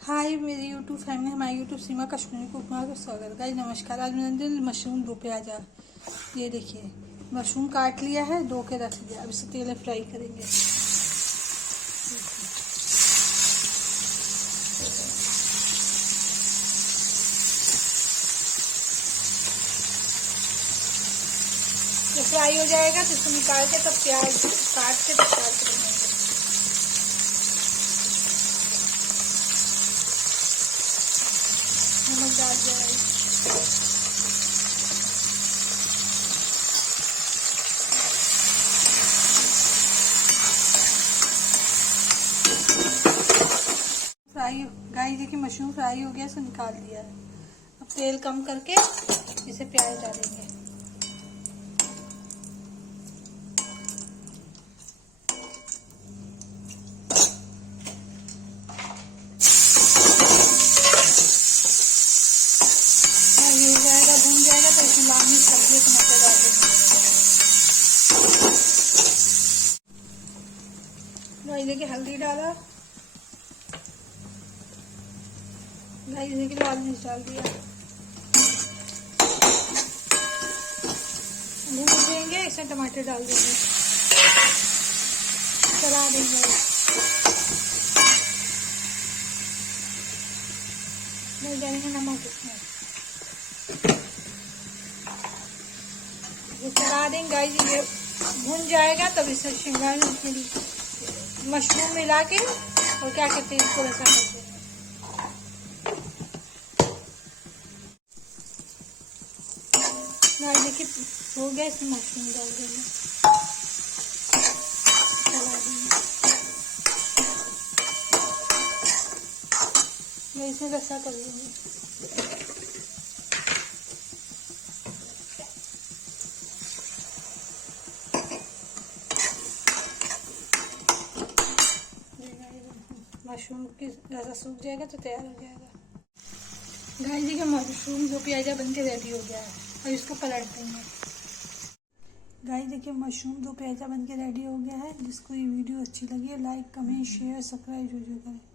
हाय मेरी YouTube family, हमारी YouTube सीमा Kashmiri cook में स्वागत। गाइस नमस्कार। आज मैंने मशरूम दो प्याजा, ये देखिए मशरूम काट लिया है, धो के रख दिया। अब इसे तेल में फ्राई करेंगे। ये फ्राई हो जाएगा तो इसको निकाल के तब प्याज काट के तब फ्राई करेंगे। नमक डाल दिया। फ्राई गाइस देखिए मशरूम फ्राई हो गया, इसे निकाल दिया है। अब तेल कम करके इसे प्याज डालेंगे। ये हो जाएगा, भून जाएगा तो इसमें लाल मिर्च हल्दी टमाटर डाल देंगे। गाइस देखिए हल्दी डाला, गाइस देखिए लाल मिर्च डाल दिया। भून देंगे, इसमें टमाटर डाल देंगे, चला देंगे। नहीं डालेंगे नमक इसमें, ये चला देंगे। गाइस ये भून जाएगा तब इसमें शिमला मिर्च मशरूम मिला के और क्या कहते हैं इसको ऐसा करते हैं। देखिए हो गया, इसमें मशरूम डाल देंगे, चला देंगे। इसमें रसा कर देंगे। मशरूम की रसा सूख जाएगा तो तैयार हो जाएगा। गाइस देखिए मशरूम दो प्याजा बन के रेडी हो गया है। और इसको पलट देंगे। गाइस देखिए मशरूम दो प्याजा बन के रेडी हो गया है। जिसको ये वीडियो अच्छी लगी है लाइक कमेंट शेयर सब्सक्राइब जरूर करें।